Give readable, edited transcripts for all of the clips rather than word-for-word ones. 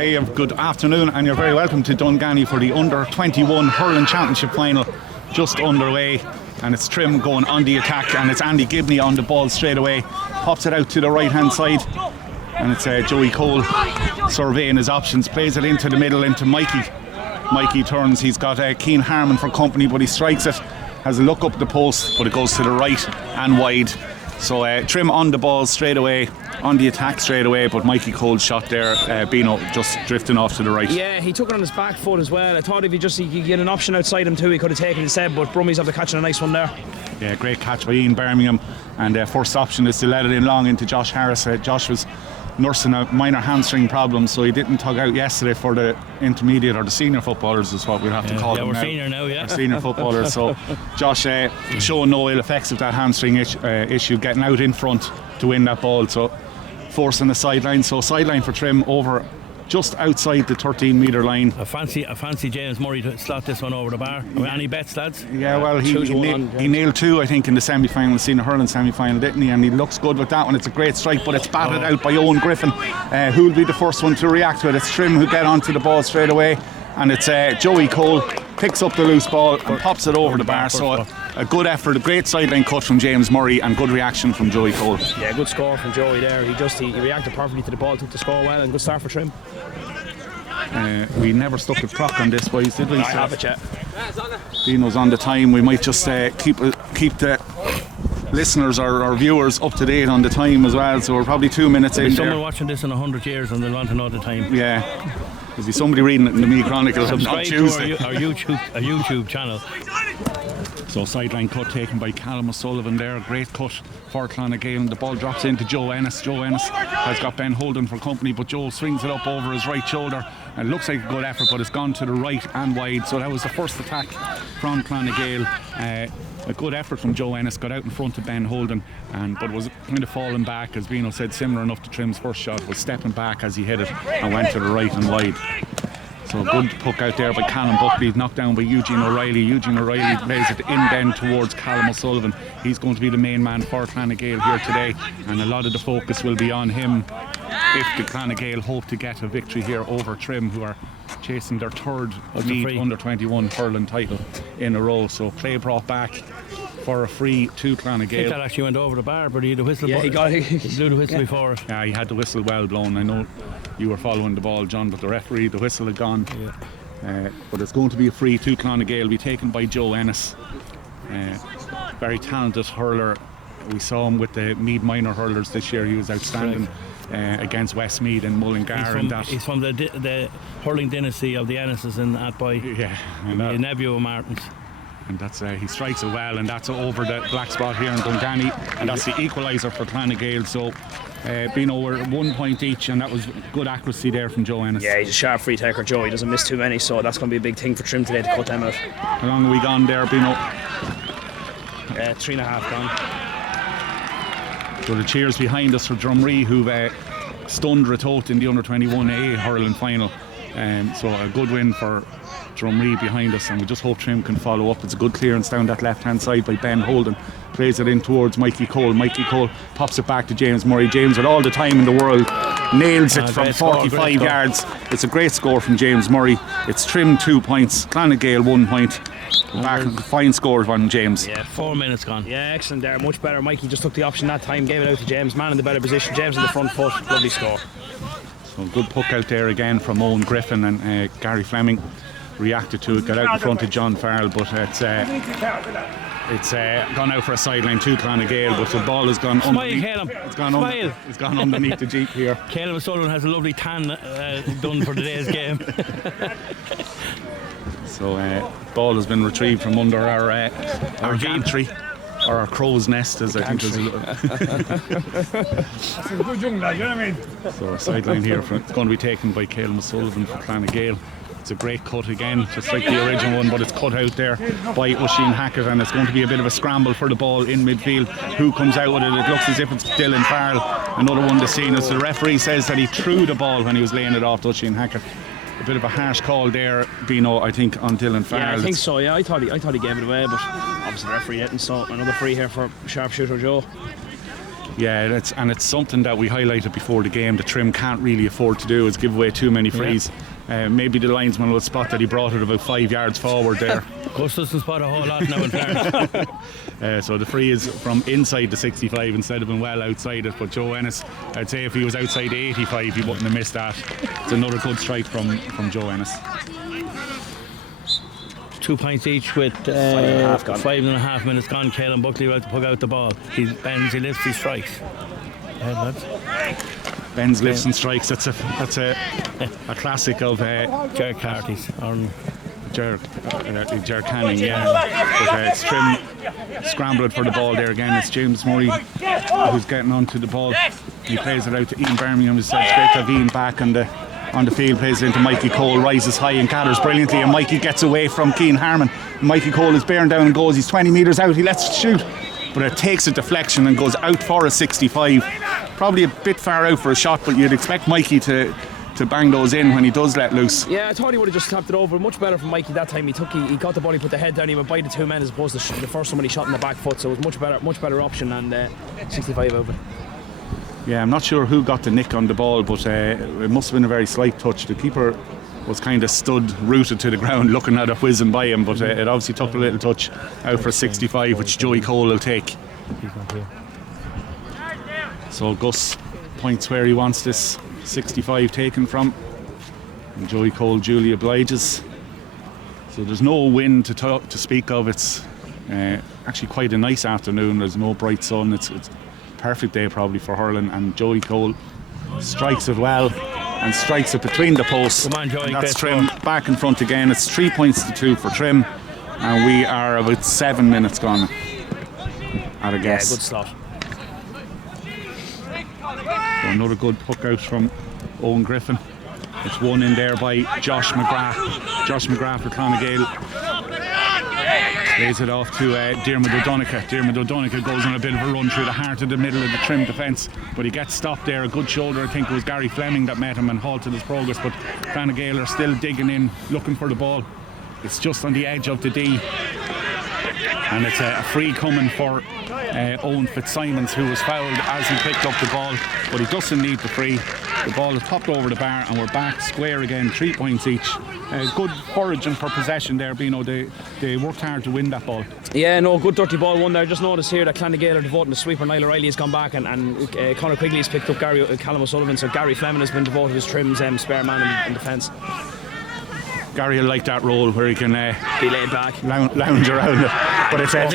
Okay, good afternoon, and you're very welcome to Dunganny for the Under-21 Hurling Championship final just underway. And it's Trim going on the attack, and it's Andy Gibney on the ball straight away. Pops it out to the right hand side, and it's Joey Cole surveying his options. Plays it into the middle into Mikey. Mikey turns, he's got Keane Harmon for company, but he strikes it. Has a look up the post, but it goes to the right and wide. So Trim on the ball straight away, on the attack straight away, but Mikey Cole's shot there, Bino just drifting off to the right. Yeah, he took it on his back foot as well. I thought if he could get an option outside him too, he could have taken it instead, but Brummies after catching a nice one there. Yeah, great catch by Ian Birmingham, and first option is to let it in long into Josh Harris. Josh was nursing a minor hamstring problem, so he didn't tug out yesterday for the intermediate or the senior footballers is what we'll have to call them we're now. Senior now, yeah. We're senior footballers. So Josh showing no ill effects of that hamstring issue, getting out in front to win that ball, so forcing the sideline. So sideline for Trim over just outside the 13-metre line. I fancy James Murray to slot this one over the bar. Any bets, lads? Yeah, well, he nailed two, I think, in the semi-final, senior hurling semi-final, didn't he? And he looks good with that one. It's a great strike, but it's batted out by Owen Griffin, who will be the first one to react to it. It's Trim who get onto the ball straight away, and it's Joey Cole picks up the loose ball and pops it over the bar. So a good effort, a great sideline cut from James Murray, and good reaction from Joey Cole. Yeah, good score from Joey there. He reacted perfectly to the ball, took the score well, and good start for Trim. We never stuck a clock on this, boys, did we? I have it, yeah. Dino's on the time. We might just keep the listeners or our viewers up to date on the time as well. So we're probably 2 minutes in there. There'll be someone watching this in 100 years and they'll want to know the time. Yeah. There'll be somebody reading it in the Meath Chronicle on Tuesday. To our YouTube channel. So sideline cut taken by Callum O'Sullivan there. Great cut for Clann again. The ball drops into Joe Ennis. Joe Ennis has got Ben Holden for company, but Joe swings it up over his right shoulder. And it looks like a good effort, but it's gone to the right and wide. So that was the first attack from Clann nGael. A good effort from Joe Ennis, got out in front of Ben Holden, but was kind of falling back, as Bino said, similar enough to Trim's first shot, was stepping back as he hit it and went to the right and wide. So a good puck out there by Callum Buckley, knocked down by Eugene O'Reilly. Eugene O'Reilly plays it in then towards Callum O'Sullivan. He's going to be the main man for Clann nGael here today, and a lot of the focus will be on him if the Clann nGael hope to get a victory here over Trim, who are chasing their third Meath Under-21 hurling title in a row. So play brought back for a free to Clann nGael. I think that actually went over the bar, but he had the whistle. Yeah, he blew the whistle before it. Yeah, he had the whistle well blown. I know you were following the ball, John, but the referee, the whistle had gone. Yeah. But it's going to be a free to Clann nGael, be taken by Joe Ennis. Very talented hurler. We saw him with the Meath minor hurlers this year. He was outstanding against Westmeath and Mullingar. He's from the hurling dynasty of the Ennises in Atboy. Yeah, the nephew of Martins. And that's he strikes it well, and that's over the black spot here in Dunganny, and that's the equaliser for Clann nGael. So Bino were 1 point each, and that was good accuracy there from Joe Ennis. Yeah, he's a sharp free taker, Joe. He doesn't miss too many, so that's going to be a big thing for Trim today to cut them out. How long have we gone there, Bino? 3.5 gone. So the cheers behind us for Drumree, who've stunned Ratoath in the Under-21A hurling final. So a good win for Drumree behind us, and we just hope Trim can follow up. It's a good clearance down that left hand side by Ben Holden, plays it in towards Mikey Cole. Mikey Cole pops it back to James Murray. James, with all the time in the world, nails it from 45 yards. It's a great score from James Murray. It's Trim 2 points, Clann nGael 1 point. Back, fine score on James. Yeah, 4 minutes gone. Yeah, excellent there, much better. Mikey just took the option that time, gave it out to James, man in the better position. James in the front foot, lovely score. So good puck out there again from Owen Griffin, and Gary Fleming reacted to it, got out in front of John Farrell, but it's gone out for a sideline to Clann nGael, but the ball has gone underneath. It's gone underneath the Jeep here. Caleb O'Sullivan has a lovely tan done for today's game. So ball has been retrieved from under our gantry, or our crow's nest, as I think is. That's a good young lad, you know what I mean? So a sideline here, it's going to be taken by Caleb O'Sullivan for Clann nGael. It's a great cut again, just like the original one, but it's cut out there by Oisin Hackett, and it's going to be a bit of a scramble for the ball in midfield. Who comes out with it? It looks as if it's Dylan Farrell, another one to see. As the referee says that he threw the ball when he was laying it off to Oisin Hackett. A bit of a harsh call there, Bino, I think, on Dylan Farrell. Yeah, I think so, yeah. I thought he gave it away, but obviously the referee didn't, so another free here for sharpshooter Joe. Yeah, it's something that we highlighted before the game that Trim can't really afford to do, is give away too many frees. Maybe the linesman will spot that he brought it about 5 yards forward there. Gus doesn't spot a whole lot now in fairness. So the free is from inside the 65 instead of being well outside it. But Joe Ennis, I'd say if he was outside the 85, he wouldn't have missed that. It's another good strike from Joe Ennis. 2 points each with 5.5 minutes gone. Caelan Buckley about to puck out the ball. He bends, he lifts, he strikes. Bends, lifts and strikes. That's a classic of Ger Carty's. Ger Canning, yeah. But it's Trim scrambling for the ball there again. It's James Murray who's getting onto the ball. He plays it out to Ian Birmingham. It's great to have Ian back on the field, plays it into Mikey Cole, rises high and gathers brilliantly, and Mikey gets away from Keane Harmon. Mikey Cole is bearing down and goes. He's 20 metres out, he lets it shoot, but it takes a deflection and goes out for a 65. Probably a bit far out for a shot, but you'd expect Mikey to bang those in when he does let loose. Yeah, I thought he would have just tapped it over. Much better from Mikey that time. He got the ball, he put the head down, he went by the two men as opposed to the first one when he shot in the back foot, so it was much better option, and 65 over. Yeah, I'm not sure who got the nick on the ball, but it must have been a very slight touch. The keeper was kind of rooted to the ground, looking at it whizzing by him, but it obviously took a little touch out for 65, which Joey Cole will take. So Gus points where he wants this 65 taken from, and Joey Cole duly obliges. So there's no wind to speak of. It's actually quite a nice afternoon. There's no bright sun. It's perfect day probably for hurling, and Joey Cole strikes it well and strikes it between the posts. Come on, Joey, and that's Trim back in front again. It's 3 points to 2 for Trim, and we are about 7 minutes gone at a guess. Yeah, good slot. So another good puck out from Owen Griffin. It's won in there by Josh McGrath. Josh McGrath for nGael. Plays it off to Diarmuid O'Donoghue. Diarmuid O'Donoghue goes on a bit of a run through the heart of the middle of the Trim defence, but he gets stopped there. A good shoulder. I think it was Gary Fleming that met him and halted his progress, but nGael are still digging in, looking for the ball. It's just on the edge of the D, and it's a free coming for Owen Fitzsimons, who was fouled as he picked up the ball, but he doesn't need the free. The ball is popped over the bar and we're back square again, 3 points each. Good foraging for possession there, Bino. They worked hard to win that ball. Yeah, no, good dirty ball one there. Just noticed here that nGael are devoting the sweeper. Niall O'Reilly has gone back, and Conor Quigley has picked up Callum O'Sullivan, so Gary Fleming has been devoted as Trim's spare man in defence. Gary will like that role where he can be laid back, lounge around it. But it's a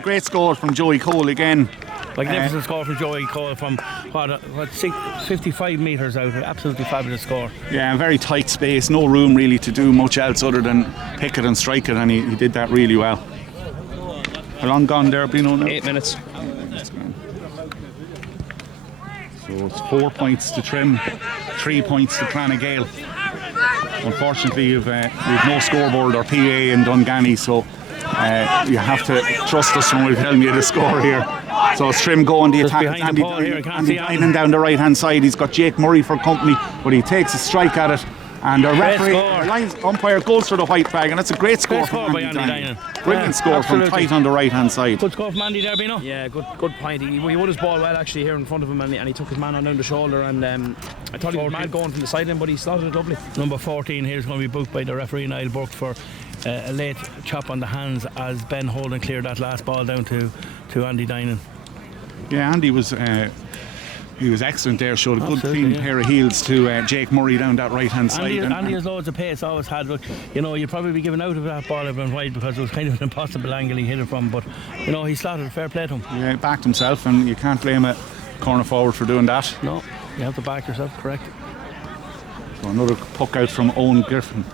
great score from Joey Cole again. Magnificent score from Joey Cole from 55 metres out. Absolutely fabulous score. Yeah, very tight space, no room really to do much else other than pick it and strike it, and he did that really well. How long gone there, Bino? 8 minutes. So it's 4 points to Trim, 3 points to nGael. Unfortunately, we've no scoreboard or PA in Dunganny, so you have to trust us when we're telling you the score here. So it's Trim going the attack. Andy Dinan down the right hand side. He's got Jake Murray for company, but he takes a strike at it, and the referee, umpire goes for the white flag, and it's a great score from Andy Dinan. Brilliant score from tight on the right hand side. Good score from Andy there, Bino. Yeah, good point. He won his ball well actually here in front of him, and he took his man on down the shoulder, and I thought he was mad going from the sideline, but he slotted it lovely. Number 14 here is going to be booked by the referee Niall Burke for a late chop on the hands as Ben Holden cleared that last ball down to Andy Dinan. Yeah, Andy was excellent there, showed a good clean pair of heels to Jake Murray down that right hand side. Andy has loads of pace, always had, but you'd probably be giving out of that ball everyone wide because it was kind of an impossible angle he hit it from, but he slotted, fair play to him. Yeah, he backed himself, and you can't blame a corner forward for doing that. No, you have to back yourself, correct. So another puck out from Owen Griffin.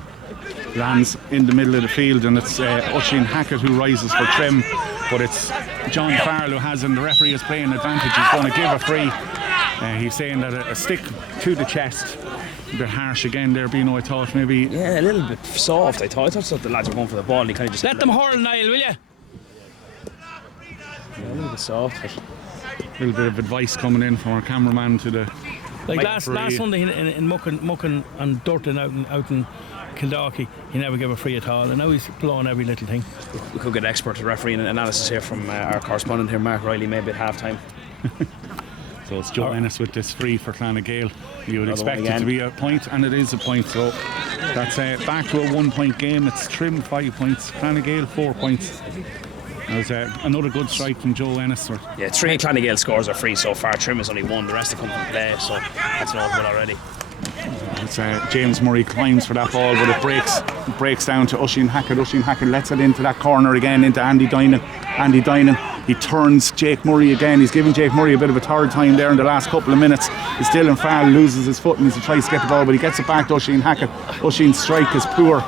Lands in the middle of the field, and it's Oisin Hackett who rises for Trim, but it's John Farrell who has him. The referee is playing advantage. He's going to give a free. He's saying that a stick to the chest, a bit harsh again there, Bino. I thought maybe. Yeah, a little bit soft. I thought the lads were going for the ball, and he kind of just let them hurl, Niall, will you? Yeah, a little bit soft. A little bit of advice coming in from our cameraman to the. Like last Sunday in Muckin and Durton out in Kildalkey, he never gave a free at all, and now he's blowing every little thing. We could get expert refereeing analysis here from our correspondent here, Mark Riley, maybe at half time. So it's Joe Ennis with this free for Clann. You would expect it to be a point, and it is a point. So that's back to a 1 point game. It's Trim 5 points, Clann 4 points. There's another good strike from Joe Ennis. Yeah, 3 Clann scores are free so far. Trim has only 1. The rest have come from play, so that's notable already. It's James Murray climbs for that ball, but it breaks down to Oisín Hackett. Oisín Hackett lets it into that corner again, into Andy Dinan. Andy Dinan, he turns Jake Murray again. He's giving Jake Murray a bit of a third time there in the last couple of minutes. He's still in foul, loses his foot, and he tries to get the ball, but he gets it back to Oisín Hackett. Oisín's strike is poor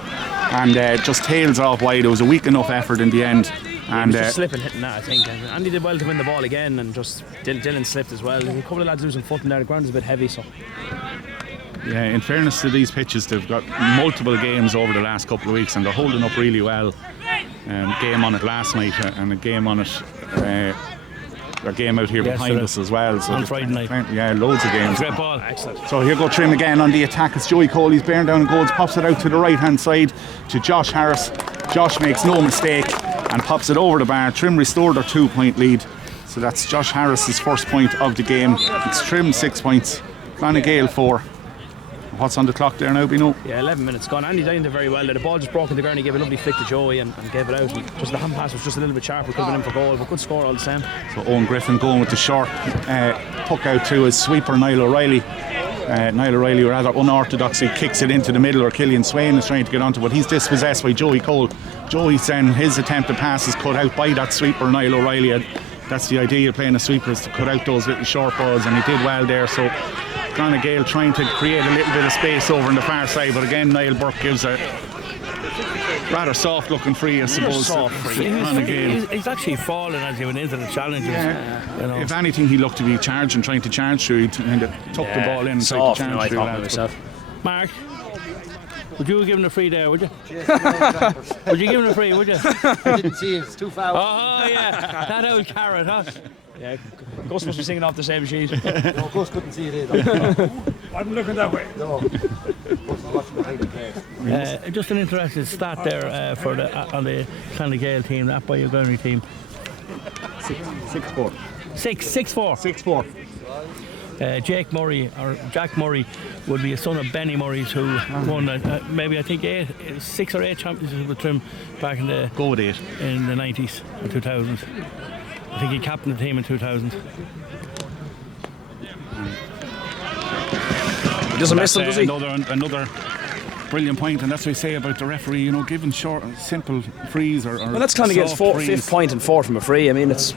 and just tails off wide. It was a weak enough effort in the end. And just slipping, hitting that, I think. And Andy did well to win the ball again, and just Dylan slipped as well. A couple of lads losing footing there. The ground is a bit heavy, so. Yeah, in fairness to these pitches, they've got multiple games over the last couple of weeks, and they're holding up really well. Game on it last night, and a game on it, a game out here behind us as well. So on Friday night. Yeah, loads of games. Great ball. Excellent. So here go Trim again on the attack. It's Joey Cole. He's bearing down goals, pops it out to the right hand side to Josh Harris. Josh makes no mistake and pops it over the bar. Trim restored their 2 point lead. So that's Josh Harris's first point of the game. It's Trim 6 points, Clann 4. What's on the clock there now, Bino? Yeah, 11 minutes gone. Andy Dinan did very well there. The ball just broke in the ground. He gave a lovely flick to Joey and gave it out. And just the hand pass was just a little bit sharper. Could have been in for goal, but good score all the same. So Owen Griffin going with the short puck out to his sweeper, Niall O'Reilly. Niall O'Reilly, rather unorthodoxly, kicks it into the middle, or Killian Swain is trying to get onto, but he's dispossessed by Joey Cole. Joey's then, his attempted pass is cut out by that sweeper, Niall O'Reilly. That's the idea of playing a sweeper, is to cut out those little short balls, and he did well there. So Clann trying to create a little bit of space over on the far side, but again Niall Burke gives a rather soft looking free, I suppose. He's actually fallen as he went into the challenges. Yeah. You know. If anything, he looked to be charging, trying to charge through. He kind of tucked the ball in and tried to charge through that. Myself. Mark, would you give him a free there, would you? Would you give him a free, would you? I didn't see it, it's too foul. Oh yeah, that old carrot, huh? Yeah, Gus must be singing off the same sheet. No, Gus couldn't see it either. I'm looking that way. No. Gus was watching behind the play. Just an interesting stat there for on the Clann team, that by your Gunnery team. 6-4. 6-4. 6-4. Jake Murray, or Jack Murray, would be a son of Benny Murray's, who won maybe I think 6 or 8 championships with Trim back in the Go with 8. in the 90s and 2000s. I think he captained the team in 2000. He doesn't miss them, does he? Another brilliant point, and that's what we say about the referee, you know, giving short, simple frees or Well, that's Clann 5th point and 4 from a free. I mean, it's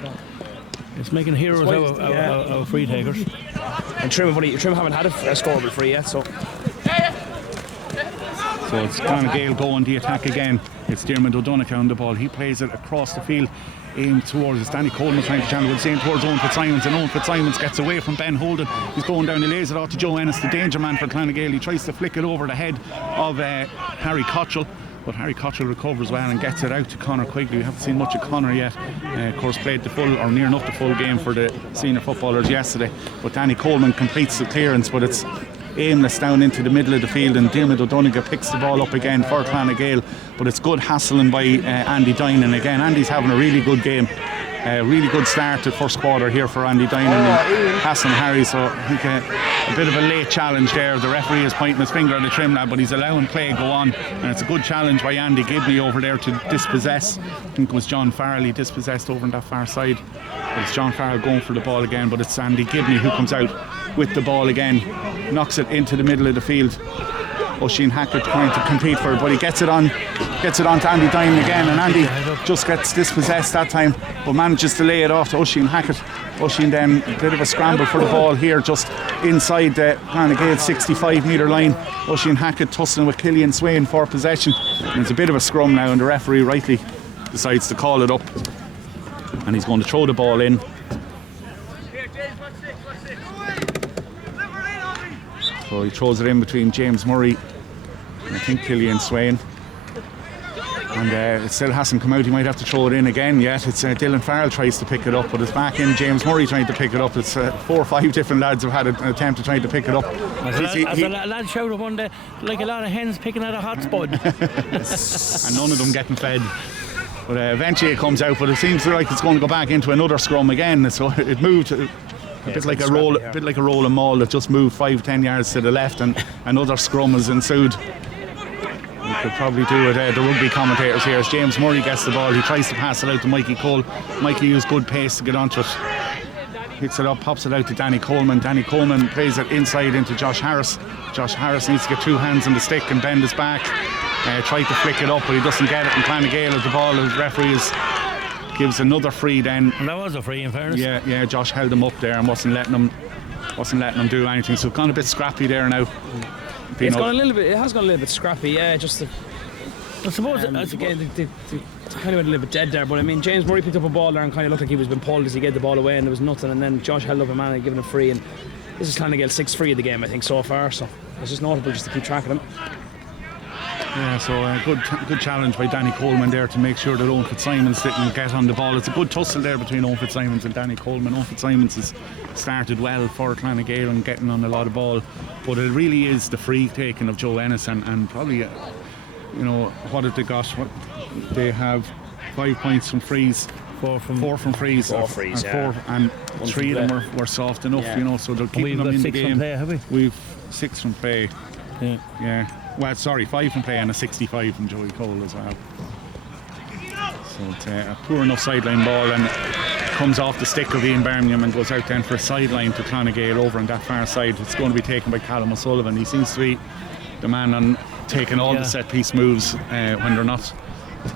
making heroes out of free takers. And Trim haven't had a scoreable free yet, so. So it's Clann going the attack again. It's Diarmuid O'Donoghue on the ball. He plays it across the field, aimed towards it. Danny Coleman trying to channel it, aimed towards Owen Fitzsimons, and Owen Fitzsimons gets away from Ben Holden. He's going down, he lays it off to Joe Ennis, the danger man for Clann. He tries to flick it over the head of Harry Cottrell, but Harry Cottrell recovers well and gets it out to Conor Quigley. We haven't seen much of Conor yet. Of course, played the full, or near enough the full game for the senior footballers yesterday. But Danny Coleman completes the clearance, but it's aimless down into the middle of the field, and Diarmuid O'Donoghue picks the ball up again for Clann, but it's good hassling by Andy Dinan again. Andy's having a really good game. Really good start to first quarter here for Andy Dinan and Hassan Harry, so I think a bit of a late challenge there. The referee is pointing his finger at the Trim lad, but he's allowing play go on, and it's a good challenge by Andy Gibney over there to dispossess. I think it was John Farrell he dispossessed over on that far side, but it's John Farrell going for the ball again, but it's Andy Gibney who comes out with the ball again, knocks it into the middle of the field. Oisín Hackett trying to compete for it, but he gets it on to Andy Dinan again, and Andy just gets dispossessed that time, but manages to lay it off to Oisín Hackett. Oisín then a bit of a scramble for the ball here, just inside the Clann 65 metre line. Oisín Hackett tussling with Killian Swain for possession, and it's a bit of a scrum now, and the referee rightly decides to call it up, and he's going to throw the ball in. So he throws it in between James Murray and I think Killian Swain, and it still hasn't come out. He might have to throw it in again yet. It's Dylan Farrell tries to pick it up, but it's back in James Murray trying to pick it up. It's 4 or 5 different lads have had an attempt to try to pick it up. As a lad shouted one day, like a lot of hens picking at a hot spud. And none of them getting fed. But eventually it comes out, but it seems like it's going to go back into another scrum again. So it moved a bit like a rolling maul that just moved 5-10 yards to the left, and another scrum has ensued. We could probably do it. The rugby commentators here, as James Murray gets the ball, he tries to pass it out to Mikey Cole. Mikey used good pace to get onto it. Hits it up, pops it out to Danny Coleman. Danny Coleman plays it inside into Josh Harris. Josh Harris needs to get 2 hands on the stick and bend his back. Tried to flick it up, but he doesn't get it. And nGael at the ball, the referee gives another free then. And that was a free, in fairness. Yeah, Josh held him up there and wasn't letting him do anything. So it's gone a bit scrappy there now. It has gone a little bit scrappy, yeah. Just I suppose again, they kind of went a little bit dead there. But I mean, James Murray picked up a ball there and kind of looked like he was being pulled as he gave the ball away, and there was nothing. And then Josh held up a man and given a free. And this is nGael's 6th free of the game, I think, so far. So it's just notable just to keep track of them. Yeah, so a good challenge by Danny Coleman there to make sure that Owen Fitzsimons didn't get on the ball. It's a good tussle there between Owen Fitzsimons and Danny Coleman. Owen Fitzsimons has started well for nGael and getting on a lot of ball, but it really is the free taking of Joe Ennis and probably, what have they got? They have 5 points from frees. Four from frees. Four frees, and 4, and 3 of them were soft enough, so they're keeping them in the game. Play, have we? We've 6 from play. Yeah. Well, sorry, 5 from play and a 65 from Joey Cole as well. So it's a poor enough sideline ball, and comes off the stick of Ian Birmingham and goes out then for a sideline to nGael over on that far side. It's going to be taken by Callum O'Sullivan. He seems to be the man on taking all the set piece moves when they're not.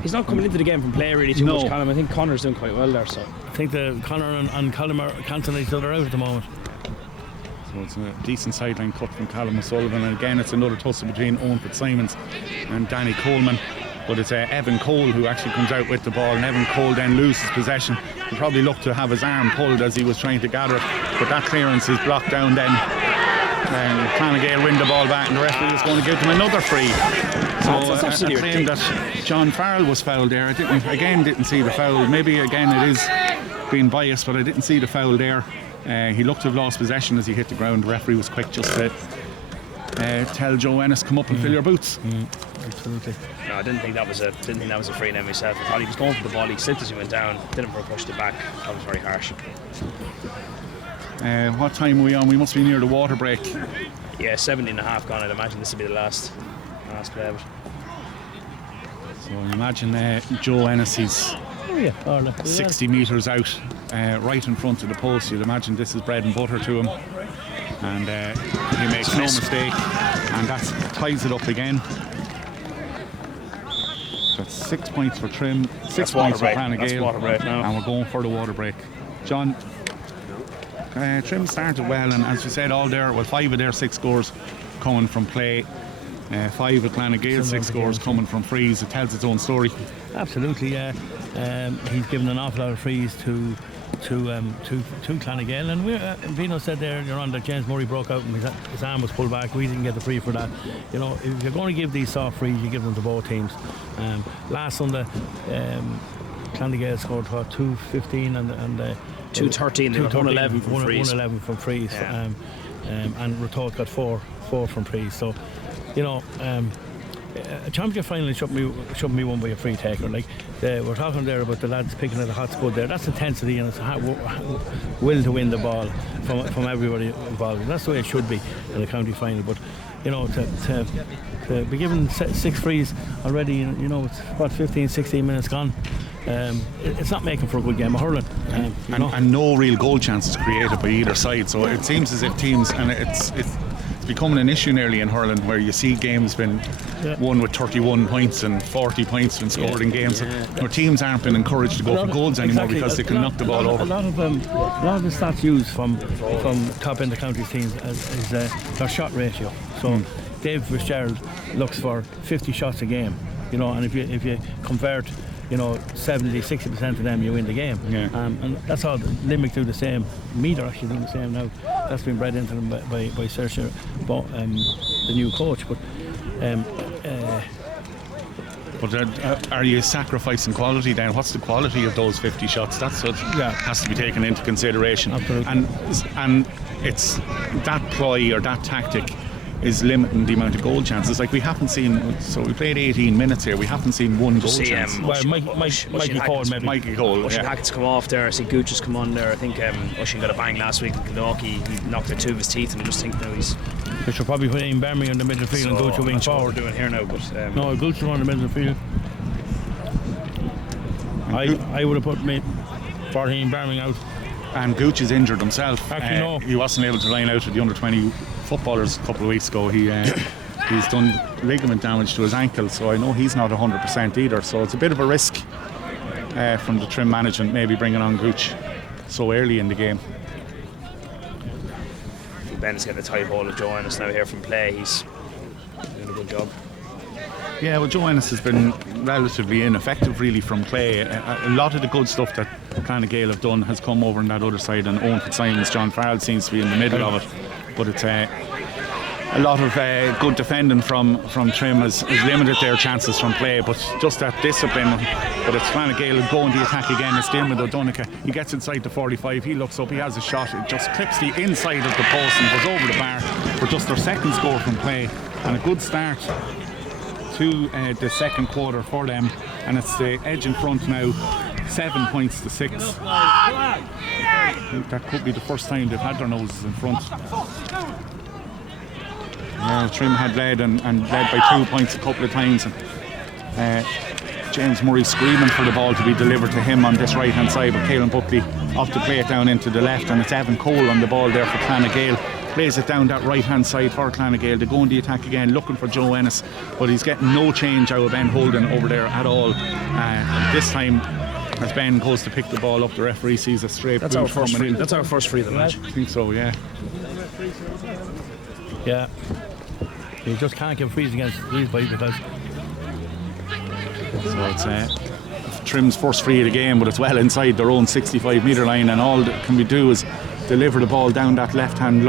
He's not coming into the game from play really too much, Callum. I think Connor's doing quite well there. So I think Connor and Callum are cancelling each other out at the moment. So it's a decent sideline cut from Callum O'Sullivan, and again it's another tussle between Owen Fitzsimons and Danny Coleman, but it's Evan Cole who actually comes out with the ball, and Evan Cole then loses possession. He probably looked to have his arm pulled as he was trying to gather it, but that clearance is blocked down then, and nGael win the ball back, and the referee is going to give them another free. So a claim that John Farrell was fouled there. I didn't see the foul. Maybe again it is being biased, but I didn't see the foul there. He looked to have lost possession as he hit the ground. The referee was quick just to tell Joe Ennis, come up and fill your boots. Absolutely. No, I didn't think that was a free then myself. I thought he was going for the ball. He slipped as he went down, didn't pushed it back. That was very harsh. What time are we on? We must be near the water break. Yeah, 70.5 gone. I'd imagine this will be the last play of it. So imagine Joe Ennis, he's 60 metres out, right in front of the post. You'd imagine this is bread and butter to him, and he makes no mistake, and that ties it up again. That's 6 points for Trim, 6 points for nGael, and we're going for the water break. John, Trim started well, and as you said, 5 of their 6 scores coming from play. 5 at nGael, 6 scores coming from frees. It tells its own story. Absolutely, yeah. He's given an awful lot of frees to nGael, and Vino said there earlier on that James Murray broke out and his arm was pulled back. We didn't get the free for that. If you're going to give these soft frees, you give them to both teams. Last Sunday, nGael scored 2-15 and 2-13. They got 111 from frees. 111 from frees, yeah. And Ratoath got 4 from frees. So, a championship final shouldn't be won by a free taker. Like we're talking there about the lads picking at a hot spot there. That's intensity and it's will to win the ball from everybody involved. And that's the way it should be in a county final. But to be given 6 frees already, it's what 15-16 minutes gone. It's not making for a good game of hurling. And no real goal chances created by either side. So it seems as if teams, and it's becoming an issue nearly in hurling, where you see games been won with 31 points and 40 points been scored in games where teams aren't been encouraged to go for goals anymore because they can knock the ball over. A lot of the stats used from top end of county teams is their shot ratio. So Dave Fitzgerald looks for 50 shots a game, and if you convert 70-60% of them, you win the game. And that's all. Limerick do the same. Meath are actually doing the same now. That's been bred into them by Saoirse, the new coach. But are you sacrificing quality then? What's the quality of those 50 shots? That's what has to be taken into consideration. Absolutely. And it's that ploy or that tactic is limiting the amount of goal chances. Like we haven't seen, so we played 18 minutes here, we haven't seen one goal chance. Well, Mikey Cole maybe. Mikey Cole, Oisin Hackett's come off there. I see Gooch has come on there. I think Oisin got a bang last week in Kilnockie. He knocked out 2 of his teeth, and I just think now he's... They should probably put in Birmingham in the middle of the field and Gooch wing forward. What we're doing here now, but... No, Gooch is on the middle of the field. I would have put 14 Birmingham out. And Gooch is injured himself. Actually, no. He wasn't able to line out with the under 20 footballers a couple of weeks ago. He's done ligament damage to his ankle, so I know he's not 100% either. So it's a bit of a risk from the Trim management, maybe bringing on Gooch so early in the game. Ben's getting a tight hold of Joe Ennis now here from play. He's doing a good job. Yeah, well, Joe Ennis has been relatively ineffective really from play. A lot of the good stuff that nGael have done has come over on that other side, and Owen Fitzsimons, John Farrell seems to be in the middle of it. But it's a lot of good defending from Trim has limited their chances from play, but just that discipline. But it's nGael going the attack again. It's Diarmuid O'Donoghue. He gets inside the 45, he looks up, he has a shot, it just clips the inside of the post and goes over the bar for just their second score from play, and a good start to the second quarter for them, and it's the edge in front now, 7 points to 6. I think that could be the first time they've had their noses in front. Trim had led and led by 2 points a couple of times, and James Murray screaming for the ball to be delivered to him on this right hand side, but Caelan Buckley off to play it down into the left, and it's Evan Cole on the ball there for nGael. Plays it down that right hand side for nGael. They go on the attack again looking for Joe Ennis, but he's getting no change out of Ben Holden over there at all. This time as Ben goes to pick the ball up, the referee sees a straight boot coming in. That's our first free of the match. I think so, yeah. Yeah. You just can't give frees against these boys because... So it's Trim's first free of the game, but it's well inside their own 65 metre line, and all that can we do is deliver the ball down that left hand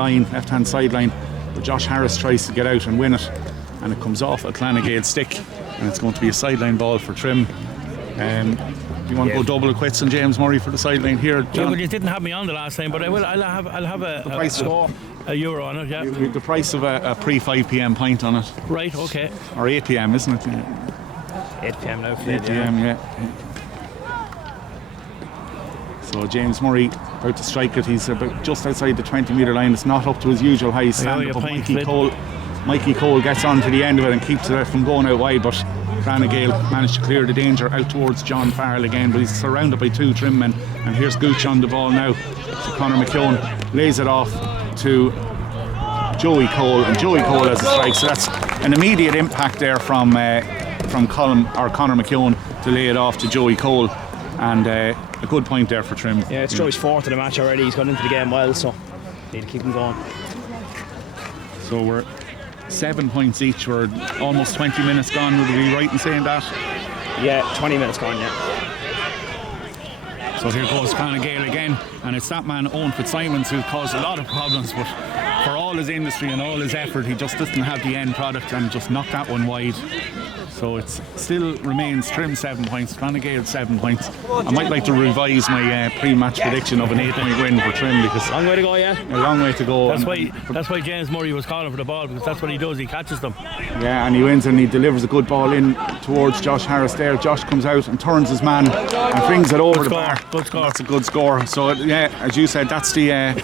sideline, where Josh Harris tries to get out and win it, and it comes off a nGael stick, and it's going to be a sideline ball for Trim. You want to go double or quits on James Murray for the sideline here, John? Yeah, well, you didn't have me on the last time, but I will. I'll have a euro on it. Yeah. The price of a pre 5 p.m. pint on it. Right. Okay. Or 8 p.m. isn't it? 8 p.m. now. 8 p.m. Yeah. So James Murray about to strike it. He's about just outside the 20 metre line. It's not up to his usual high stand, but Mikey Cole gets on to the end of it and keeps it from going out wide, but nGael managed to clear the danger out towards John Farrell again, but he's surrounded by 2 Trim men, and here's Gooch on the ball now. So Conor McKeown lays it off to Joey Cole, and Joey Cole has a strike, so that's an immediate impact there from Conor McKeown to lay it off to Joey Cole, and a good point there for Trim. Yeah, it's Joey's 4th of the match already. He's gone into the game well, so need to keep him going. So we're 7 points each. We're almost 20 minutes gone. Would we be right in saying that? Yeah, 20 minutes gone, yeah. So here goes nGael again, and it's that man Owen Fitzsimons who caused a lot of problems, but for all his industry and all his effort, he just doesn't have the end product and just knocked that one wide. So it still remains Trim 7 points, nGael 7 points. I might like to revise my pre-match prediction of an 8-point win for Trim, because long way to go, yeah. A long way to go. That's why James Murray was calling for the ball, because that's what he does. He catches them. Yeah, and he wins and he delivers a good ball in towards Josh Harris there. Josh comes out and turns his man and flings it over the bar. Good score. That's a good score. So yeah, as you said, that's the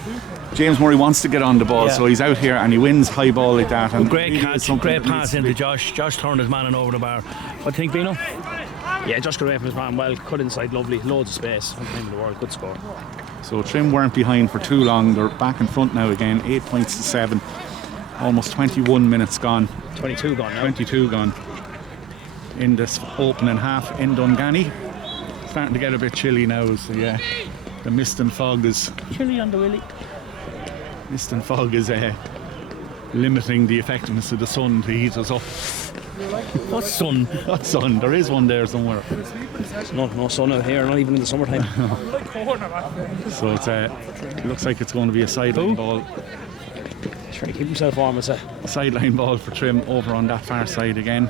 James Murray wants to get on the ball, so he's out here and he wins high ball like that. And great catch, great pass into Josh. Josh turned his man and over the bar. What do you think, Bino? Yeah, Josh got away from his man well, cut inside, lovely, loads of space. Time in the world, good score. So Trim weren't behind for too long. They're back in front now again, 8 points to 7. Almost 21 minutes gone. 22 gone now. 22 gone in this opening half in Dunganny. Starting to get a bit chilly now, so yeah, the mist and fog is chilly on the willy. Mist and fog is limiting the effectiveness of the sun to heat us up. What sun? What sun? There is one there somewhere. There's no sun out here, not even in the summertime. So it looks like it's going to be a sideline ball. Trying to keep himself warm, I say. A sideline ball for Trim over on that far side again.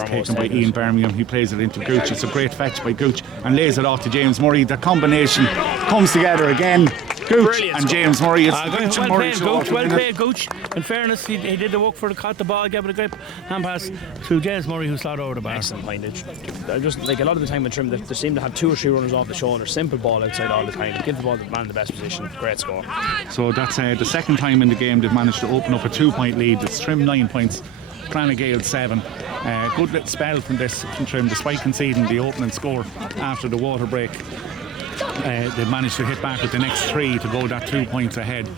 It's taken by Ian Birmingham. He plays it into Gooch. It's a great fetch by Gooch and lays it off to James Murray. The combination comes together again. Gooch Brilliant and score. James Murray. It's the Well Gooch and Murray played, show. Gooch. Well played, Gooch. In fairness, he did the work for caught the ball, gave it a grip, hand pass to James Murray, who slid over the bar. Excellent pointage. They're just like a lot of the time with Trim, they seem to have 2 or 3 runners off the shoulder. Simple ball outside all the time. Give the ball to the man in the best position. Great score. So that's the second time in the game they've managed to open up a 2-point lead. It's Trim 9 points, nGael 7. Good little spell from Trim, despite conceding the opening score after the water break. They've managed to hit back with the next 3 to go that 2 points ahead.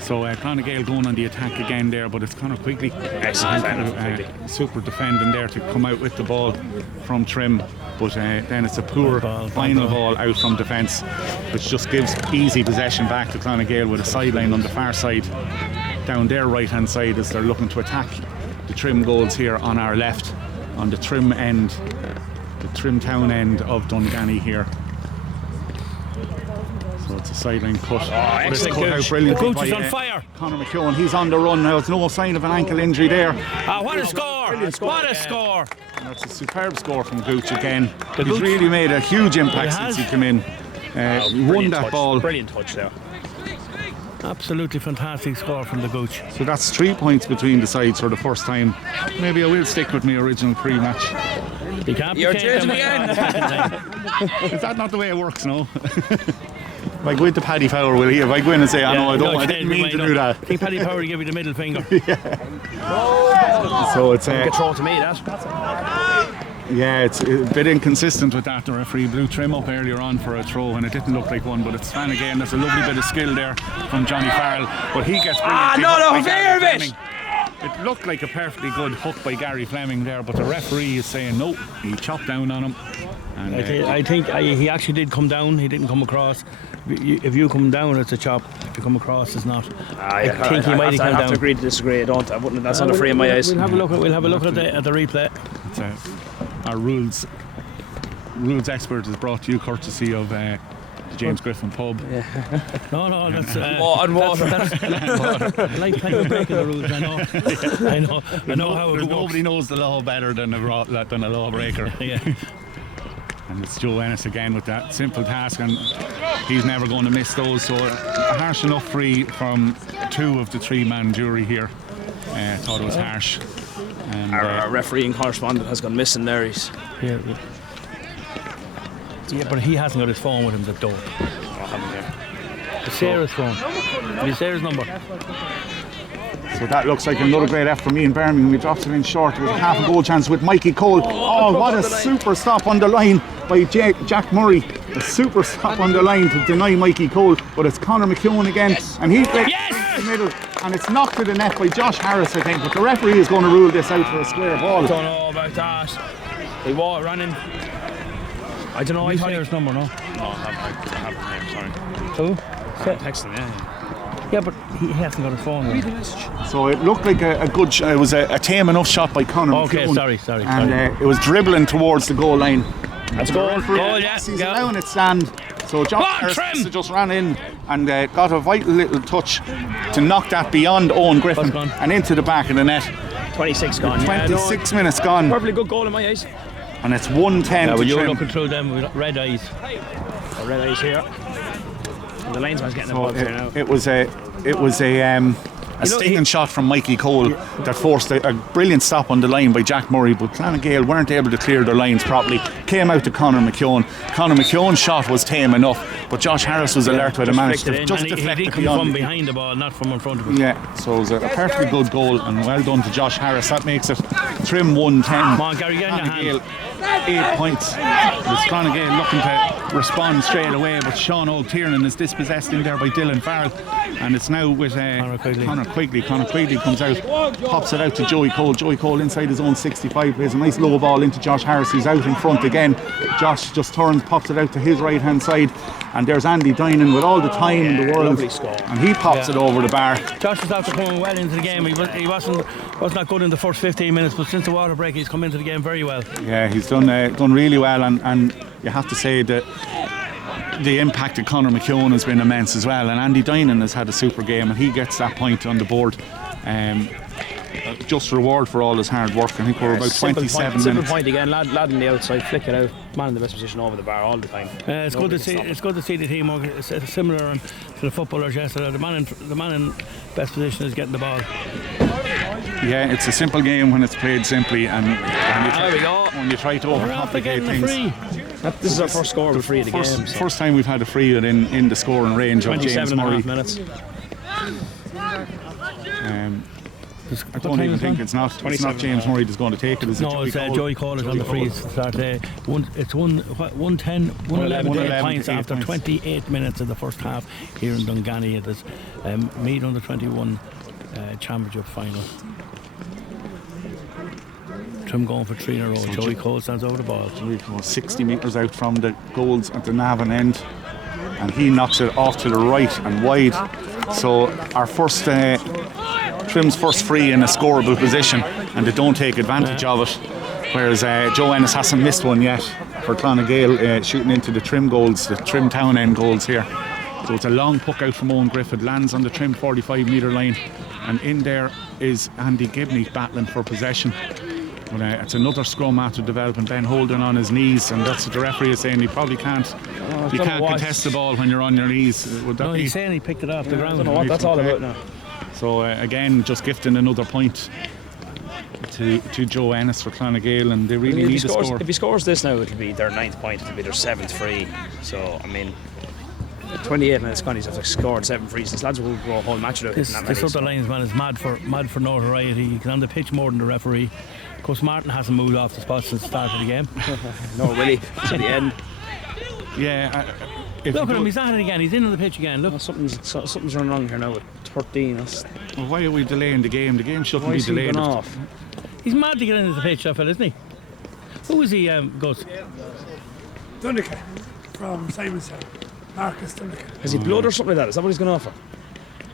So nGael going on the attack again there, but it's Conor Quigley. Excellent defending. Super defending there to come out with the ball from Trim. But then it's a poor final ball out from defence, which just gives easy possession back to nGael with a sideline on the far side, down their right hand side, as they're looking to attack the Trim goals here on our left, on the Trim end, the Trim town end of Dunganny here. So it's a sideline cut. But it's cut out brilliantly. Gooch is on fire. Conor McKeown, he's on the run now. There's no sign of an ankle injury there. What a score! What a score! That's a superb score from Gooch again. The He's Gooch- really made a huge impact He since has. he came in. He won that ball. Brilliant touch there. Absolutely fantastic score from the Gooch. So that's 3 points between the sides for the first time. Maybe I will stick with my original pre-match. You can't be You're changing changing again. Is that not the way it works, no? If I go into Paddy Fowler, will he? If I go in and say, I didn't mean to do that. I think Paddy Power give you the middle finger. So it's Get thrown to me, that. yeah, it's a bit inconsistent with that. The referee blew Trim up earlier on for a throw and it didn't look like one, but it's Clann again. There's a lovely bit of skill there from Johnny Farrell, but he gets brilliantly hooked by Gary Fleming. It looked like a perfectly good hook by Gary Fleming there, but the referee is saying no, he chopped down on him. And, I think he actually did come down. He didn't come across. If you come down, it's a chop. If you come across, it's not. I think he might have come have down. to agree to disagree. I wouldn't. That's not a free in my eyes. We'll have a look. We'll have a look at the replay. it's, our rules expert is brought to you courtesy of the James Griffin pub. No, that's On water. that's lifetime of breaking the rules. I know how it There's works. nobody knows the law better than a lawbreaker. Yeah. And it's Joe Ennis again with that simple task, and he's never going to miss those. So a harsh enough free from 2 of the 3-man jury here. Thought it was harsh. And Our refereeing correspondent has gone missing there. Yeah, but he hasn't got his phone with him, the dope. It's Sarah's phone. It's Sarah's number. so that looks like another great effort from Ian Birmingham. We dropped it in short. It was a half a goal chance with Mikey Cole. Oh, what a super stop on the line by Jack Murray. A super stop on the line to deny Mikey Cole. But it's Conor McKeown again. And he's in the middle. And it's knocked to the net by Josh Harris, I think. But the referee is going to rule this out for a square ball. Don't know about that. They were running. I don't know. I thought Sarah's number, no? No, I have his name. Sorry. Who? Text him. Yeah, but he hasn't got his phone with him. So it looked like a good it was a tame enough shot by Conor Okay, McKeown. sorry. And it was dribbling towards the goal line. That's a goal. He's allowing it stand. So John Harris just ran in and got a vital little touch to knock that beyond Owen Griffin and into the back of the net. 26 gone. 26 minutes gone. Perfectly good goal in my eyes. And it's 1-10 Yeah, to well, you're Trim. looking through them with red eyes. Red eyes here. And the linesman's getting involved here now. It was a stinging shot from Mikey Cole that forced a brilliant stop on the line by Jack Murray, but nGael weren't able to clear their lines properly. Came out to Conor McKeown. Conor McKeown's shot was tame enough, but Josh Harris was alert with a managed to just deflect he it did come beyond. from behind the ball, not from in front of him. Yeah, so it was a perfectly good goal, and well done to Josh Harris. That makes it Trim 1-10. Come on, Gary, get in your hand. 8 points. It's nGael looking to respond straight away, but Sean O'Tiernan is dispossessed in there by Dylan Farrell, and it's now with Conor Quigley. Conor Quigley comes out, pops it out to Joey Cole. Joey Cole inside his own 65 plays a nice low ball into Josh Harris, who's out in front again. Josh just turns, pops it out to his right hand side, and there's Andy Dinan with all the time in the world, and he pops it over the bar. Josh was after coming well into the game. He wasn't that good in the first 15 minutes, but since the water break he's come into the game very well. Yeah, he's done really well, and you have to say that the impact of Conor McKeown has been immense as well, and Andy Dinan has had a super game, and he gets that point on the board. just reward for all his hard work. I think we're about 27 Simple minutes. point again, lad on the outside, flick it out, man in the best position over the bar all the time. It's good to see. It's good to see the team similar to the footballers yesterday. The man in best position is getting the ball. Yeah, it's a simple game when it's played simply, and There we go. when you try to We're after overcomplicate getting the things. free. This is our first scoreable free of the game. So. First time we've had a free in the scoring range of James 27 and a Murray. half minutes. I don't even think it's not James Murray that's going to take it. Is No, it's Joey Cole is on the freeze to start. It's 111 points after 28 minutes of the first half here in Dunganny. It is Meath U21 Championship final. Trim going for 3 in a row. Joey Cole stands over the ball. 60 metres out from the goals at the Navan end, and he knocks it off to the right and wide. So our first Trim's first free in a scoreable position, and they don't take advantage of it. Whereas Joe Ennis hasn't missed one yet for Clann shooting into the Trim goals, the Trim town end goals here. So it's a long puck out from Owen Griffith, lands on the Trim 45-metre line, and in there is Andy Gibney battling for possession. But it's another scrum after developing. Ben Holden on his knees, and that's what the referee is saying. He probably can't. You can't contest the ball when you're on your knees. Would that be? He's saying he picked it off the ground. I don't know what that's all about now. So again, just gifting another point to Joe Ennis for Clann, and they really need to score. If he scores this now, it'll be their 9th point. It'll be their 7th free. So I mean, 28 minutes gone, he's scored 7 frees. These lads will go a whole match without hitting that many. This other linesman is mad for notoriety. He's on the pitch more than the referee. Of course, Martin hasn't moved off the spot since the start of the game. No, really, to the end. Yeah. Look at him, he's at it again. He's in on the pitch again. Look, No, something's run wrong here now with 13. Well, why are we delaying the game? The game shouldn't be delayed. Off? he's mad to get into the pitch, that fella, isn't he? Who is he, Gus? Dunica from Simonstown. Marcus Dunica. Is he blood or something like that? Is that what he's going off for?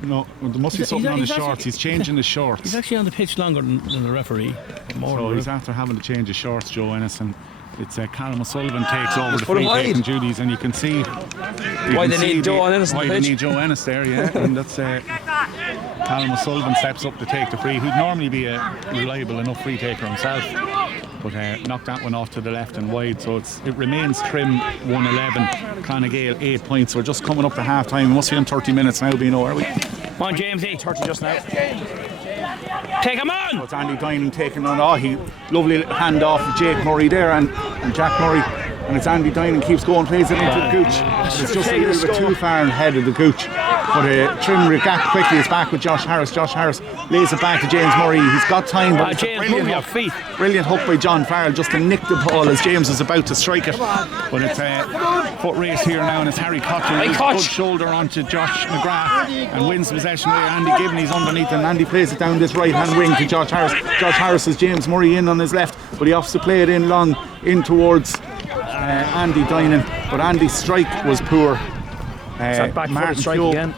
No, well, there must be something on his shorts. He's changing his shorts. He's actually on the pitch longer than the referee. So he's after having to change his shorts, Joe Ennis, and it's Callum O'Sullivan takes over the free taking duties, and you can see why they need Joe Ennis on the pitch. Why they need Joe Ennis there, yeah. And that's Callum O'Sullivan steps up to take the free, who'd normally be a reliable enough free taker himself, but knocked that one off to the left and wide. So it remains Trim 111, Clann 8 points. We're just coming up to half time. We must be in 30 minutes now, Bino, are we? Come on, Jamesy. 30 just now. Take him on! So it's Andy Dinan taking on. He lovely hand off of Jake Murray there and Jack Murray, and it's Andy Dinan keeps going, plays it into the gooch. It's just a little bit too far ahead of the gooch. But Trim react quickly. It's back with Josh Harris. Josh Harris lays it back to James Murray. He's got time, but James Murray off feet. Brilliant hook by John Farrell just to nick the ball as James is about to strike it. But it's a foot race here now, and it's Harry Cotton. Good shoulder onto Josh McGrath and wins possession where Andy Gibney's underneath, and Andy plays it down this right hand wing to Josh Harris. Josh Harris has James Murray in on his left, but he offs to play it in long in towards Andy Dinan. But Andy's strike was poor. Back Martin strike Fio, again.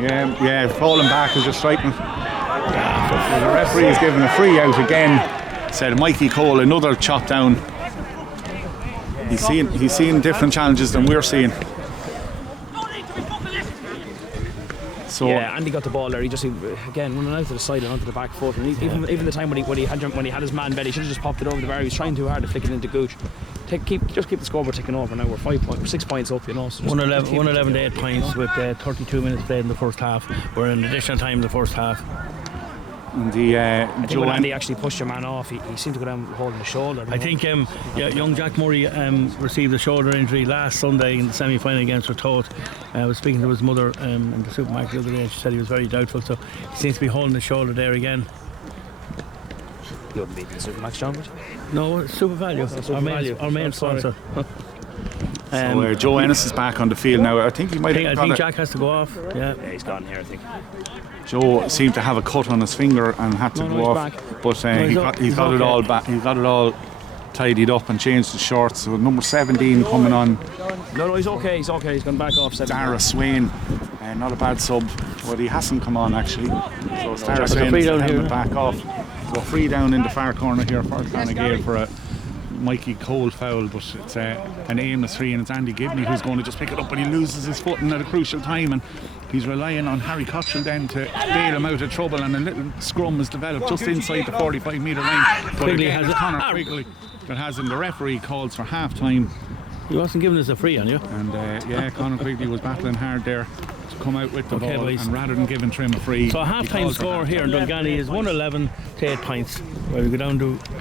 Yeah, falling back as you're striking. The referee is giving a free out again. Said Mikey Cole, another chop down. He's seeing different challenges than we're seeing. So yeah, Andy got the ball there. He just again running out to the side and onto the back foot. And even the time when he had his man bet, he should have just popped it over the bar. He was trying too hard to flick it into gooch. Keep the scoreboard ticking over now. We're 6 points up, you know. So 111 to 8 points with 32 minutes played in the first half. We're in additional time in the first half. And the I think when Andy actually pushed your man off, he seemed to go down holding the shoulder. I think young Jack Murray received a shoulder injury last Sunday in the semi-final against Ratoath. I was speaking to his mother in the supermarket the other day, and she said he was very doubtful, so he seems to be holding the shoulder there again. You wouldn't beat the Supermax, John? No, Super Value, our main sponsor. So Joe Ennis is back on the field now. I think he might I think Jack has to go off. Yeah, he's gone here, I think. Joe seemed to have a cut on his finger and had to go off, back. but he's got it all back. He's got it all tidied up and changed the shorts. So number 17 coming on. No, he's okay. He's gone back off. Dara Swain, not a bad sub, but he hasn't come on actually. So it's Dara Swain free down here. back off. So free down in the far corner here for Clann for a Mikey Cole foul, but it's an aimless free, and it's Andy Gibney who's going to just pick it up, but he loses his footing at a crucial time, and he's relying on Harry Cottrell then to bail him out of trouble, and a little scrum is developed just inside the 45-metre line. But Quigley again, has it. Conor Quigley that has him. The referee calls for half time, He wasn't giving us a free on you. and Conor Quigley was battling hard there to come out with the Okay, ball, boys. and rather than giving Trim a free, So a he half-time calls for score half-time. here in Dunganny is 111 to 8 points. Where we go down to